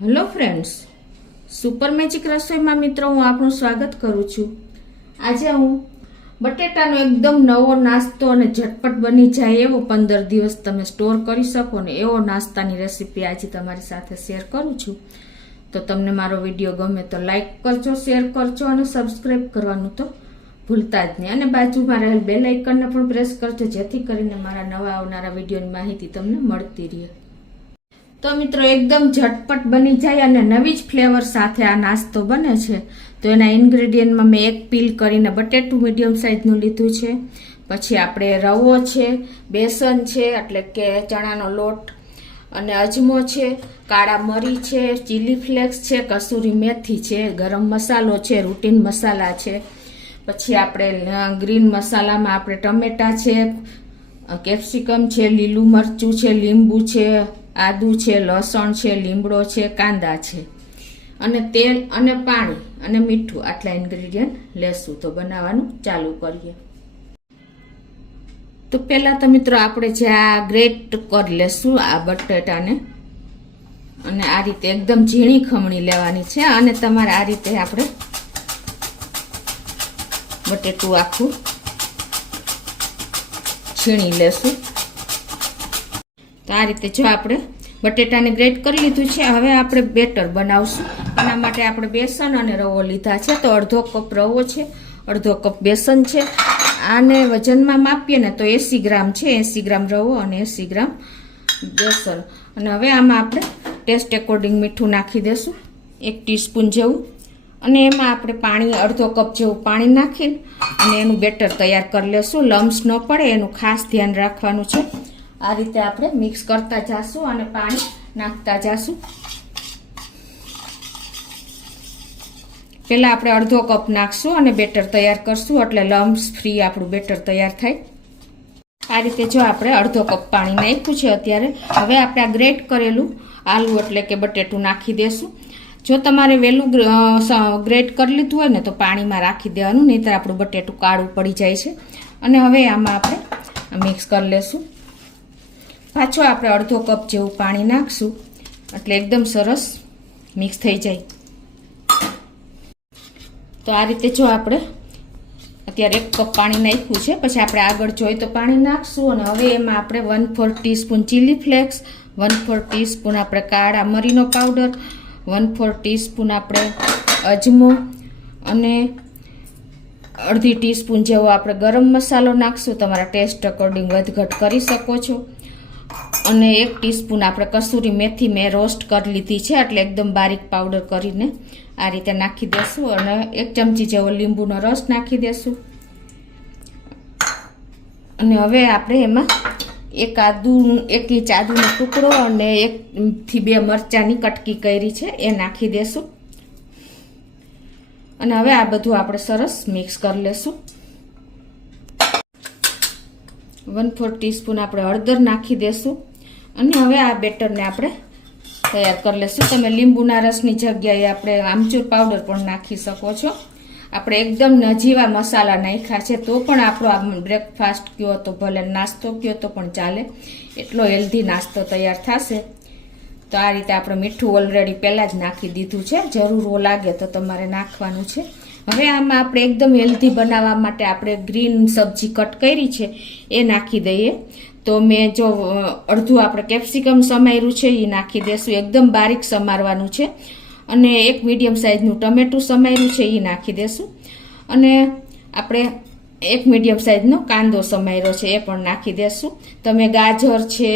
Hello friends, super magic રસોઈમાં મિત્રો હું આપનું સ્વાગત કરું છું। આજે હું બટેટાનો એકદમ નવો નાસ્તો અને ઝટપટ બની જાય એવો 15 દિવસ તમે સ્ટોર કરી શકો ને એવો નાસ્તાની રેસીપી આજે તમારી સાથે શેર કરું છું। તો તમને મારો વિડીયો ગમે તો લાઈક કરજો, શેર કરજો અને સબસ્ક્રાઈબ કરવાનું તો ભૂલતા જ નહીં અને બાજુમાં રહેલ બેલ આઇકનને પણ પ્રેસ કરજો જેથી કરીને મારા નવા આવનારા વિડીયોની માહિતી તમને મળતી રહે। તો મિત્રો એકદમ ઝટપટ બની જાય અને નવી જ ફ્લેવર સાથે આ નાસ્તો બને છે। તો એના ઇન્ગ્રેડિયન્ટમાં મેં એક પીલ કરીને બટેટું મીડિયમ સાઇઝનું લીધું છે, પછી આપણે રવો છે, બેસન છે એટલે કે ચણાનો લોટ અને અજમો છે, કાળા મરી છે, ચીલી ફ્લેક્સ છે, કસૂરી મેથી છે, ગરમ મસાલો છે, રૂટીન મસાલા છે, પછી આપણે ગ્રીન મસાલામાં આપણે ટમેટા છે, કેપ્સિકમ છે, લીલું મરચું છે, લીંબુ છે, આદુ છે, લસણ છે, લીમડો છે, કાંદા છે અને તેલ અને પાણી અને મીઠું આટલા ઇન્ગ્રેડિયન્ટ લેશું। તો બનાવવાનું ચાલુ કરીએ। તો પહેલા તો મિત્રો આપણે જે આ ગ્રેટ કરી લેશું આ બટેટાને અને આ રીતે એકદમ ઝીણી ખમણી લેવાની છે અને તમારે આ રીતે આપણે બટેટું આખું છીણી લેશું। તો આ રીતે જો આપણે બટેટાને ગ્રેટ કરી લીધું છે, હવે આપણે બેટર બનાવશું। એના માટે આપણે બેસન અને રવો લીધા છે। તો અડધો કપ રવો છે, અડધો કપ બેસન છે। આને વજનમાં માપીએ ને તો 80 ગ્રામ છે, 80 ગ્રામ રવો અને 80 ગ્રામ બેસન। અને હવે આમાં આપણે ટેસ્ટ એકોર્ડિંગ મીઠું નાખી દેશું 1 ટીસ્પૂન જેવું અને એમાં આપણે પાણી અડધો કપ જેવું પાણી નાખીને અને એનું બેટર તૈયાર કરી લેશું। લમ્સ ન પડે એનું ખાસ ધ્યાન રાખવાનું છે। આ રીતે આપણે મિક્સ કરતા જાશું અને પાણી નાખતા જાશું। પહેલા આપણે અડધો કપ નાખશું અને બેટર તૈયાર કરશું એટલે લમ્સ ફ્રી આપણું બેટર તૈયાર થાય। આ રીતે જો આપણે અડધો કપ પાણી નાખ્યું છે અત્યારે। હવે આપણે આ ગ્રેટ કરેલું આલુ એટલે કે બટેટું નાખી દેશું। જો તમારે વહેલું ગ્રેટ કરી લીધું હોય ને તો પાણીમાં રાખી દેવાનું, નહીંતર આપણું બટેટું કાળું પડી જાય છે। અને હવે આમાં આપણે મિક્સ કરી લેશું। પાછો આપણે અડધો કપ જેવું પાણી નાખશું એટલે એકદમ સરસ મિક્સ થઈ જાય। તો આ રીતે જો આપણે અત્યારે 1 કપ પાણી નાખ્યું છે, પછી આપણે આગળ જોઈએ તો પાણી નાખશું અને હવે એમાં આપણે 1/4 ટીસ્પૂન ચીલી ફ્લેક્સ, 1/4 ટીસ્પૂન આપણે કાળા મરીનો પાવડર, 1/4 ટીસ્પૂન આપણે અજમો અને અડધી ટીસ્પૂન જેવો આપણે ગરમ મસાલો નાખશું। તમારા ટેસ્ટ અકોર્ડિંગ વધઘટ કરી શકો છો। અને 1 ટીસ્પૂન આપણે કસૂરી મેથી મેં રોસ્ટ કરી લીધી છે એટલે એકદમ બારીક પાવડર કરીને આ રીતે નાખી દેશું અને 1 ચમચી જેવો લીંબુનો રસ નાખી દેશું। અને હવે આપણે એમાં 1 ઇંચ આદુનો ટુકડો અને 1 થી 2 મરચાંની કટકી કરી છે એ નાખી દેશું। અને હવે આ બધું આપણે સરસ મિક્સ કરી લેશું। 1/4 ટીસ્પૂન આપણે હળદર નાખી દેશું અને હવે આ બેટરને આપણે તૈયાર કરી લેશું। તમે લીંબુના રસની જગ્યાએ આપણે આમચૂર પાવડર પણ નાખી શકો છો। આપણે એકદમ નજીવા મસાલા નાખ્યા છે તો પણ આપણો આ બ્રેકફાસ્ટ કયો તો ભલે નાસ્તો કયો તો પણ ચાલે, એટલો હેલ્ધી નાસ્તો તૈયાર થશે। તો આ રીતે આપણે મીઠું ઓલરેડી પહેલાં જ નાખી દીધું છે, જરૂર લાગે તો તમારે નાખવાનું છે। હવે આમાં આપણે એકદમ હેલ્ધી બનાવવા માટે આપણે ગ્રીન સબ્જી કટ કરી છે એ નાખી દઈએ। તો મેં જો અડધું આપણે કેપ્સિકમ સમાર્યું છે એ નાખી દઈશું, એકદમ બારીક સમારવાનું છે। અને 1 મીડિયમ સાઇઝનું ટમેટું સમાર્યું છે એ નાખી દઈશું અને આપણે 1 મીડિયમ સાઇઝનો કાંદો સમાર્યો છે એ પણ નાખી દઈશું। તમે ગાજર છે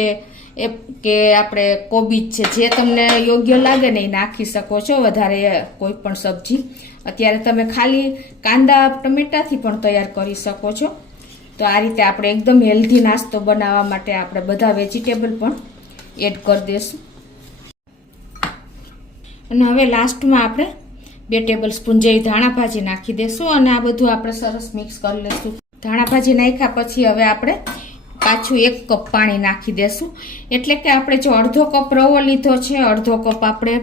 એ કે આપણે કોબીજ છે જે તમને યોગ્ય લાગે ને એ નાખી શકો છો, વધારે કોઈ પણ સબ્જી। અત્યારે તમે ખાલી કાંદા ટમેટાથી પણ તૈયાર કરી શકો છો। તો આ રીતે આપણે એકદમ હેલ્ધી નાસ્તો બનાવવા માટે આપણે બધા વેજીટેબલ પણ એડ કરી દઈશું। અને હવે લાસ્ટમાં આપણે 2 ટેબલ સ્પૂન જેવી ધાણા ભાજી નાખી દઈશું અને આ બધું આપણે સરસ મિક્સ કરી લઈશું। ધાણા ભાજી નાખ્યા પછી હવે આપણે પાછું 1 કપ પાણી નાખી દેશું। એટલે કે આપણે જો અડધો કપ રવો લીધો છે, અડધો કપ આપણે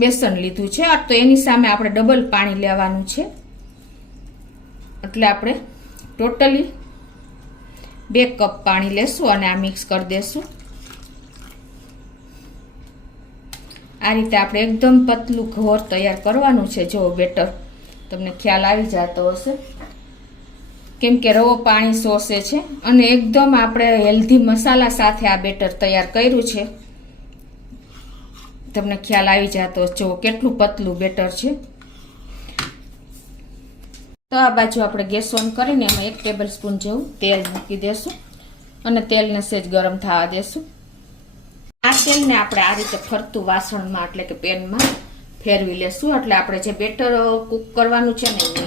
બેસન લીધું છે તો એની સામે આપણે ડબલ પાણી લેવાનું છે। એટલે આપણે ટોટલી 2 કપ પાણી લેશું અને આ મિક્સ કરી દેશું। આ રીતે આપણે એકદમ પતલું ઘોર તૈયાર કરવાનું છે. જો બેટર તમને ખ્યાલ આવી જતો હશે, કેમ કે રવો પાણી શોષે છે અને એકદમ આપણે હેલ્ધી મસાલા સાથે આ બેટર તૈયાર કર્યું છે. તમને ખ્યાલ આવી જતો જો કેટલું પતલું બેટર છે. તો આ બાજુ આપણે ગેસ ઓન કરીને એમાં 1 ટેબલ સ્પૂન જેવું તેલ મૂકી દેશું અને તેલને સહેજ ગરમ થવા દેશું. આ તેલને આપણે આ રીતે ફરતું વાસણમાં એટલે કે પેનમાં ફેરવી લેશું, એટલે આપણે જે બેટર કૂક કરવાનું છે ને એ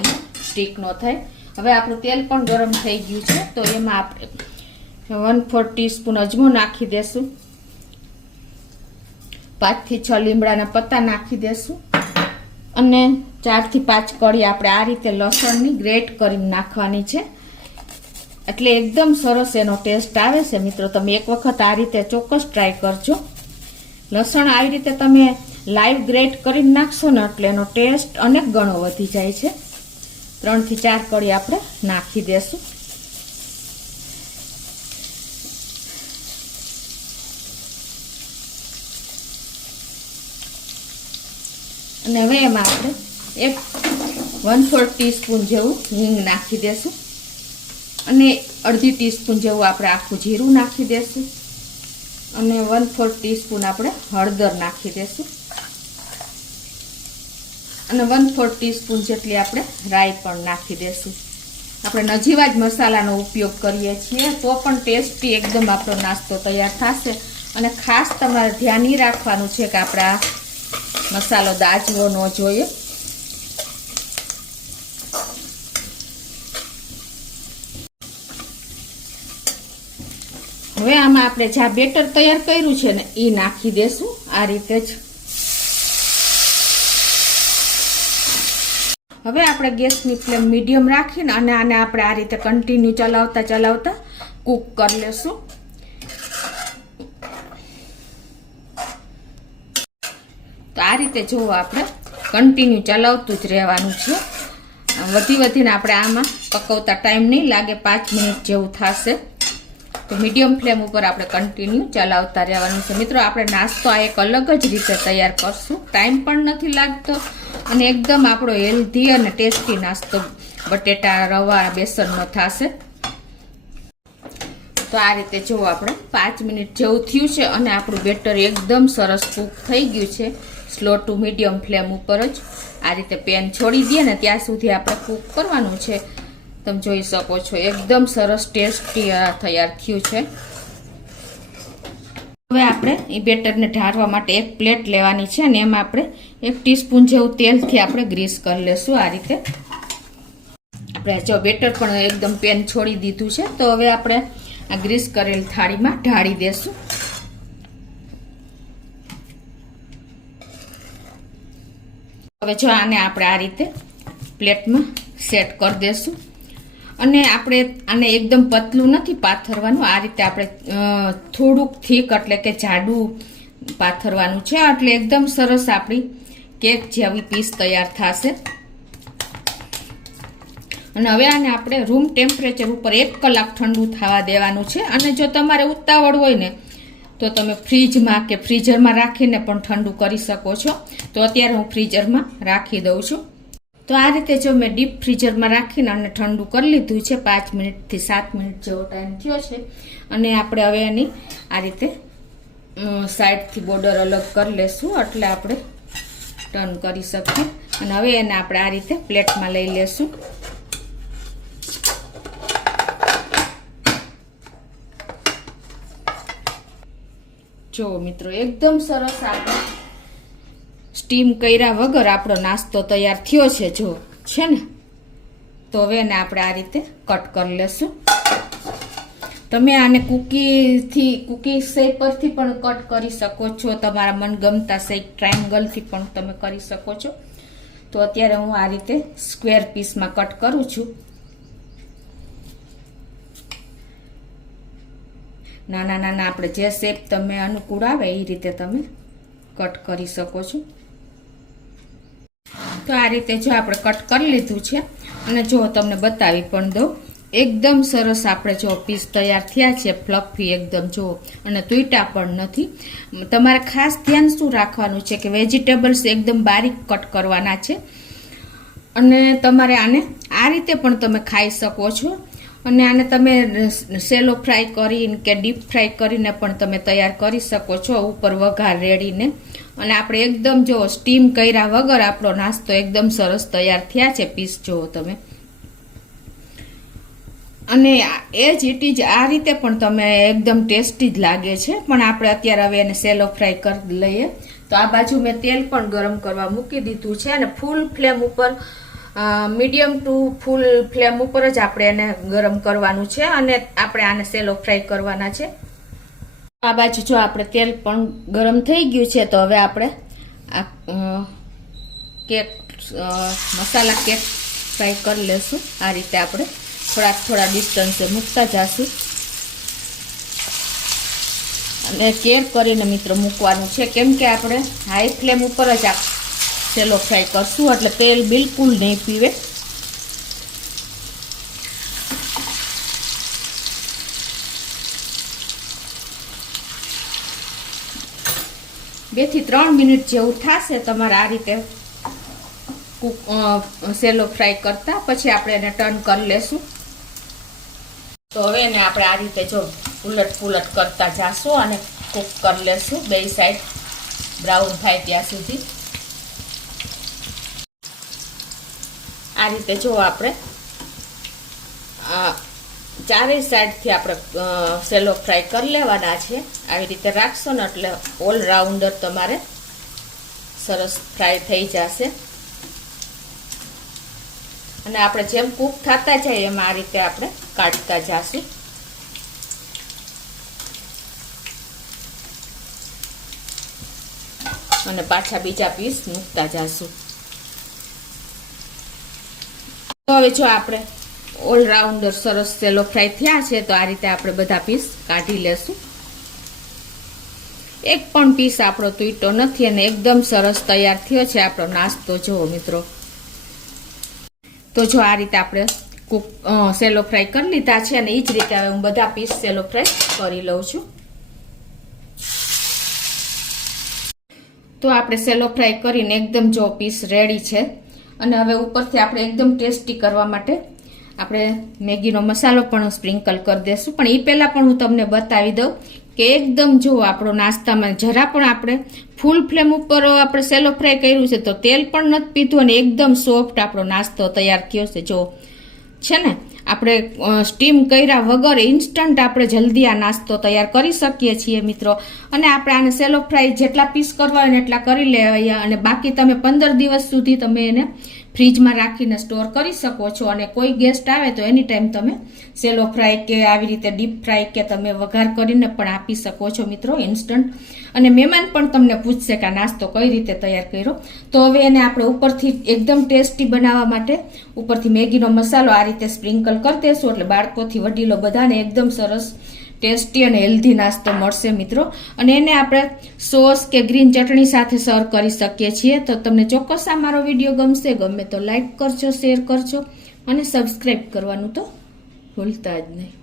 સ્ટીક ન થાય. હવે આપણું તેલ પણ ગરમ થઈ ગયું છે, તો એમાં આપણે 1/4 ટીસ્પૂન અજમો નાખી દેશું, 5 થી 6 લીમડાના પત્તા નાખી દેશું અને 4 થી 5 કળી આપણે આ રીતે લસણની ગ્રેટ કરીને નાખવાની છે, એટલે એકદમ સરસ એનો ટેસ્ટ આવે છે. મિત્રો તમે એક વખત આ રીતે ચોક્કસ ટ્રાય કરજો. લસણ આવી રીતે તમે લાઈવ ગ્રેટ કરીને નાખશો ને એટલે એનો ટેસ્ટ અનેક ગણો વધી જાય છે. 3 થી 4 કળી આપણે નાખી દેશું. અને હવે એમાં આપણે 1/4 ટીસ્પૂન જેવું હિંગ નાખી દેશું અને 1/2 ટીસ્પૂન જેવું આપણે આખું જીરું નાખી દેશું અને 1/4 ટીસ્પૂન આપણે હળદર નાખી દેશું અને 1/4 ટીસ્પૂન જેટલી આપણે રાઈ પણ નાખી દેશું. આપણે નજીવા જ મસાલાનો ઉપયોગ કરીએ છીએ તો પણ ટેસ્ટી એકદમ આપણો નાસ્તો તૈયાર થશે. અને ખાસ તમારે ધ્યાન એ રાખવાનું છે કે આપણા મસાલો દાજવો ન જોઈએ. હવે આમાં આપણે જે બેટર તૈયાર કર્યું છે ને એ નાખી દેશું આ રીતે જ. હવે આપણે ગેસની ફ્લેમ મીડિયમ રાખીને અને આને આપણે આ રીતે કન્ટિન્યુ ચલાવતા કૂક કરી લેશું. તો આ રીતે જો આપણે કન્ટિન્યુ ચલાવતું જ રહેવાનું છે. વધીને આપણે આમાં પકવતા ટાઈમ નહીં લાગે, 5 મિનિટ જેવું થશે. તો મીડિયમ ફ્લેમ ઉપર આપણે કન્ટિન્યુ ચલાવતા રહેવાનું છે. મિત્રો આપણે નાસ્તો આ એક અલગ જ રીતે તૈયાર કરશું, ટાઈમ પણ નથી લાગતો અને એકદમ આપણો હેલ્ધી અને ટેસ્ટી નાસ્તો બટેટા રવા બેસનનો થશે. તો આ રીતે જો આપણે 5 મિનિટ જેવું થયું છે અને આપણું બેટર એકદમ સરસ કૂક થઈ ગયું છે. સ્લો ટુ મીડિયમ ફ્લેમ ઉપર જ આ રીતે પેન છોડી દઈએ ને ત્યાં સુધી આપણે કૂક કરવાનું છે. તમે જોઈ શકો છો એકદમ સરસ ટેસ્ટી તૈયાર થયું છે. હવે આપણે એ બેટરને ઢારવા માટે એક પ્લેટ લેવાની છે અને એમાં આપણે 1 ટીસ્પૂન જેવું તેલથી આપણે ગ્રીસ કરી લેશું. આ રીતે આપણે જો બેટર પણ એકદમ પેન છોડી દીધું છે, તો હવે આપણે આ ગ્રીસ કરેલ થાળીમાં ઢાળી દેશું. હવે જો આને આપણે આ રીતે પ્લેટમાં સેટ કરી દેશું અને આપણે આને એકદમ પતલું નથી પાથરવાનું, આ રીતે આપણે થોડુંક થીક એટલે કે જાડું પાથરવાનું છે, એટલે એકદમ સરસ આપણી કેક જેવી પીસ તૈયાર થશે. અને હવે આને આપણે રૂમ ટેમ્પરેચર ઉપર 1 કલાક ઠંડુ થવા દેવાનું છે. અને જો તમારે ઉતાવળ હોય ને તો તમે ફ્રીજમાં કે ફ્રીઝરમાં રાખીને પણ ઠંડુ કરી શકો છો. તો અત્યારે હું ફ્રીઝરમાં રાખી દઉં છું. તો આ રીતે જો મેં ડીપ ફ્રીઝરમાં રાખીને અને ઠંડુ કરી લીધું છે. 5 મિનિટથી 7 મિનિટ જેવો ટાઈમ થયો છે અને આપણે હવે એની આ રીતે સાઈડથી બોર્ડર અલગ કરી લેશું એટલે આપણે ટર્ન કરી શકીએ. અને હવે એને આપણે આ રીતે પ્લેટમાં લઈ લેશું. જો મિત્રો એકદમ સરસ આપણે સ્ટીમ કર્યા વગર આપણો નાસ્તો તૈયાર થયો છે જો છે ને. તો હવે એને આપણે આ રીતે કટ કરી લેશું. તમે આને કૂકી શેપ પરથી પણ કટ કરી શકો છો, તમારા મનગમતા શેપ ટ્રાયંગલથી પણ તમે કરી શકો છો. તો અત્યારે હું આ રીતે સ્ક્વેર પીસમાં કટ કરું છું. નાના નાના આપણે જે શેપ તમે અનુકૂળ આવે એ રીતે તમે કટ કરી શકો છો. તો આ રીતે જો આપણે કટ કરી લીધું છે અને જો તમને બતાવી પણ દઉં એકદમ સરસ આપણે જો પીસ તૈયાર થયા છે, ફ્લફી એકદમ જો, અને તૂટ્યા પણ નથી. તમારે ખાસ ધ્યાન શું રાખવાનું છે કે વેજીટેબલ્સ એકદમ બારીક કટ કરવાના છે, અને તમારે આને આ રીતે પણ તમે ખાઈ શકો છો, અને આને તમે સેલો ફ્રાય કરીને કે ડીપ ફ્રાય કરીને પણ તમે તૈયાર કરી શકો છો, ઉપર વઘાર રેડીને. અને આપણે એકદમ જો સ્ટીમ કર્યા વગર આપણો નાસ્તો એકદમ સરસ તૈયાર થયા છે પીસ જુઓ તમે. અને એ જ ઇટ આ રીતે પણ તમે એકદમ ટેસ્ટી જ લાગે છે. પણ આપણે અત્યારે હવે એને સેલો ફ્રાય કરી લઈએ. તો આ બાજુ મેં તેલ પણ ગરમ કરવા મૂકી દીધું છે, અને ફૂલ ફ્લેમ ઉપર મીડિયમ ટુ ફૂલ ફ્લેમ ઉપર જ આપણે એને ગરમ કરવાનું છે, અને આપણે આને સેલો ફ્રાય કરવાના છે. આ બાજુ જો આપણે તેલ પણ ગરમ થઈ ગયું છે, તો હવે આપણે આ કેક મસાલા કેક ફ્રાય કરી લેશું. આ રીતે આપણે થોડા ડિસ્ટન્સે મૂકતા જશું, અને કેર કરીને મિત્રો મૂકવાનું છે, કેમ કે આપણે હાઈ ફ્લેમ ઉપર જ આ સેલો ફ્રાય કરશું, એટલે તેલ બિલકુલ નહીં પીવે. બે થી 3 મિનિટ જેવું થશે તમારે આ રીતે સેલો ફ્રાય કરતા. પછી આપણે એને ટર્ન કરી લેશું. તો હવે એને આપણે આ રીતે જો ઉલટ પુલટ કરતા જાશું અને કૂક કરી લેશું, બે સાઈડ બ્રાઉન થાય ત્યાં સુધી. આ રીતે જો આપણે ચારેય સાઈડથી આપણે સેલો ફ્રાય કરી લેવાના છે. આવી રીતે રાખશો ને એટલે ઓલરાઉન્ડર તમારે સરસ ફ્રાય થઈ જશે. અને આપણે જેમ કૂક થતા જાય એમ આ રીતે આપણે કાઢતા જશું. અને પાછા બીજા પીસ મૂકતા જશું. તો હવે જો આપણે ઓલરાઉન્ડર સરસ સેલો ફ્રાય થયા છે, તો આ રીતે આપણે બધા પીસ કાઢી લેશું. એક પણ પીસ આપણો તૂટ્યો નથી, અને એકદમ સરસ તૈયાર થયો છે આપણો નાસ્તો જુઓ મિત્રો. તો જો આ રીતે આપણે સેલો ફ્રાય કરી લીધા છે, અને એ જ રીતે હવે હું બધા પીસ સેલો ફ્રાય કરી લઉં છું. તો આપણે સેલો ફ્રાય કરીને એકદમ જો પીસ રેડી છે. અને હવે ઉપરથી આપણે એકદમ ટેસ્ટી કરવા માટે આપણે મેગીનો મસાલો પણ સ્પ્રિંકલ કરી દઈશું. પણ એ પહેલાં પણ હું તમને બતાવી દઉં કે એકદમ જો આપણો નાસ્તામાં જરા પણ આપણે ફૂલ ફ્લેમ ઉપર આપણે સેલો ફ્રાય કર્યું છે, તો તેલ પણ નથી પીધું, અને એકદમ સોફ્ટ આપણો નાસ્તો તૈયાર થયો છે. જો છે ને, આપણે સ્ટીમ કર્યા વગર ઇન્સ્ટન્ટ આપણે જલ્દી આ નાસ્તો તૈયાર કરી શકીએ છીએ મિત્રો. અને આપણે આને સેલો ફ્રાય જેટલા પીસ કરવા હોય ને એટલા કરી લેવાય, અને બાકી તમે 15 દિવસ સુધી તમે એને ફ્રીજમાં રાખીને સ્ટોર કરી શકો છો. અને કોઈ ગેસ્ટ આવે તો એની ટાઈમ તમે સેલો ફ્રાય કે આવી રીતે ડીપ ફ્રાય કે તમે વઘાર કરીને પણ આપી શકો છો મિત્રો ઇન્સ્ટન્ટ. અને મહેમાન પણ તમને પૂછશે કે આ નાસ્તો કઈ રીતે તૈયાર કર્યો. તો હવે એને આપણે ઉપરથી એકદમ ટેસ્ટી બનાવવા માટે ઉપરથી મેગીનો મસાલો આ રીતે સ્પ્રિંકલ કરી દેશું, એટલે બાળકોથી વડીલો બધાને એકદમ સરસ ટેસ્ટી અને હેલ્ધી નાસ્તો મળશે મિત્રો. અને એને આપણે સોસ કે ગ્રીન ચટણી સાથે સર્વ કરી શકીએ છીએ. તો તમને ચોક્કસ આ મારો વિડીયો ગમે તો લાઈક કરજો, શેર કરજો, અને સબસ્ક્રાઈબ કરવાનું તો ભૂલતા જ નહીં.